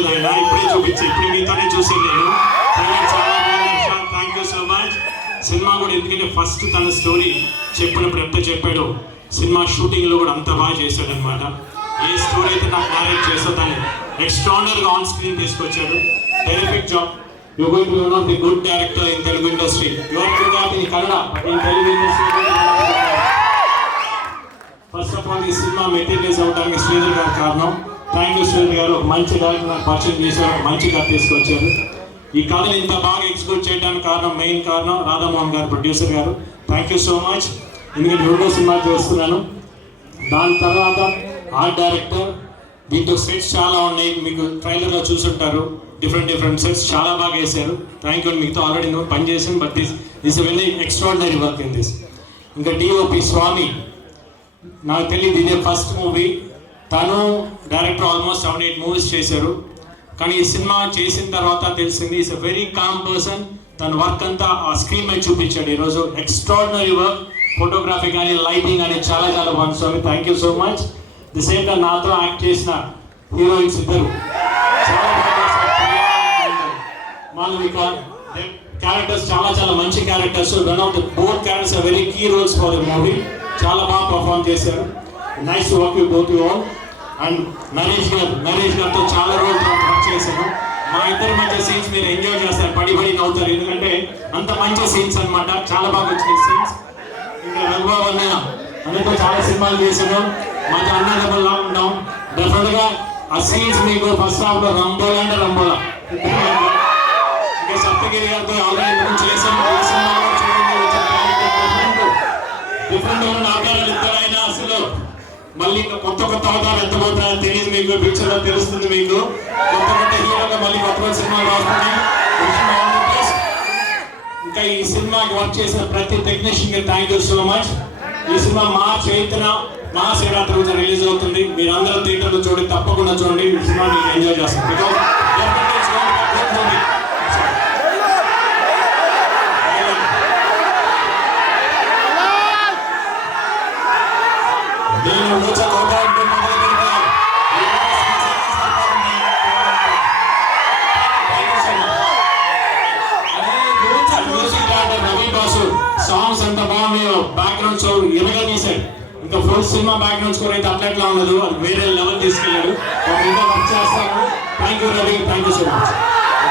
చూపించలేదు ఆయన, ఇప్పుడే చూపించి ఇప్పుడు మీతోనే చూసాను నేను. చాలా బాగుంది. Thank you so much. Cinema కూడా ఎందుకంటే ఫస్ట్ తన స్టోరీ చెప్పినప్పుడు ఎంత చెప్పాడో సినిమా షూటింగ్లో కూడా అంత బాగా చేశాడనమాట. ఏ స్టోరీ అయితే నాకు మ్యారేజ్ చేసో దాన్ని ఎక్స్ట్రాడినరీగా ఆన్ స్క్రీన్ తీసుకొచ్చాడు. Terrific job. You going to be one of the good director in Telugu industry. You are good at in Kannada, in Telugu industry. First of all ఈ సినిమా మెటీరియల్స్ అవడానికి శ్రీధర్ గారు కారణం. థ్యాంక్ యూ శ్రీధర్ గారు. మంచి డైరెక్టర్ నాకు పరిచయం చేశారు, మంచి కథ తీసుకొచ్చారు. ఈ కథను ఇంత బాగా ఎగ్జిక్యూట్ చేయడానికి కారణం, మెయిన్ కారణం రాధామోహన్ గారు, ప్రొడ్యూసర్ గారు. Thank you so much. ఎందుకంటే 2వ సినిమా చేస్తున్నాను. దాని తర్వాత ఆర్ట్ డైరెక్టర్. దీంట్లో సెట్స్ చాలా ఉన్నాయి, మీకు ట్రైలర్లో చూసుంటారు. డిఫరెంట్ సెట్స్ చాలా బాగా వేశారు. Thank you. మీతో ఆల్రెడీ పని చేశాను, but this very extraordinary work in this. ఇంకా డిఓపి స్వామి, నాకు తెలియదు ఇదే ఫస్ట్ మూవీ. తను డైరెక్టర్ ఆల్మోస్ట్ 7-8 మూవీస్ చేశారు. కానీ ఈ సినిమా చేసిన తర్వాత తెలిసింది is a very calm person. తన వర్క్ అంతా ఆ స్క్రీన్ మీద చూపించాడు ఈరోజు. Extraordinary work. ఫోటోగ్రఫీ కానీ లైటింగ్ కానీ చాలా బాగుంది Swami. Thank you so much. The same time నాతో యాక్ట్ చేసిన హీరోయిన్స్ ఇద్దరు చాలా బాగా మాలవిక. క్యారెక్టర్స్ చాలా మంచి characters. One of the both characters are very key roles for the movie. చాలా బాగా పర్ఫామ్ చేశారు. Nice to work you both you all. And Naresh గారితో చాలా రోజులు వర్క్ చేశాను. మా ఇద్దరి మధ్య సీన్స్ మీరు ఎంజాయ్ చేస్తారు, పడి నవ్వుతారు. ఎందుకంటే అంత మంచి సీన్స్ అనమాట. చాలా బాగా వచ్చినాయి సీన్స్. ఇంకా రఘుబాబు అన్నతో చాలా సినిమాలు చేశాను. మాకు అన్నదమ్ములా ఉంటాం. డెఫినెట్గా ఆ సీన్స్ మీకు ఫస్ట్ హాఫ్ లో రంబోలా అంటే రంబోలా. ఇంకా సప్తగిరి గారితో ఆల్రెడీ చేశాను. ఈ సినిమాలో డిఫరెంట్ ఆకారాలు ఇద్దరైనా అసలు మళ్ళీ కొత్త అవతారాలు ఎంత పోతాయో తెలియదు మీకు. పిక్చర్ లో తెలుస్తుంది మీకు. కొత్త హీరోగా మళ్ళీ కొత్త సినిమాలు వస్తున్నాయి. ఇంకా ఈ సినిమాకి వర్క్ చేసిన ప్రతి టెక్నీషియన్ కి థ్యాంక్ యూ సో మచ్. ఈ సినిమా మార్చ్ 8న మహాశివరాత్రి రోజు రిలీజ్ అవుతుంది. మీరు అందరూ థియేటర్లో చూడండి, తప్పకుండా చూడండి. ఈ సినిమా మీరు ఎంజాయ్ చేస్తారు. బికాస్ సాంగ్స్ ఎంత బాగున్నాయో, బ్యాక్గ్రౌండ్ స్కోర్ ఎనగా తీశాడు. ఇంకా ఫుల్ సినిమా బ్యాక్గ్రౌండ్ స్కోర్ అయితే అట్లా ఉండదు, అది వేరే లెవెల్ తీసుకెళ్ళాడు. ఇంకా వర్క్ చేస్తాను. Thank you Ravi, thank you so much.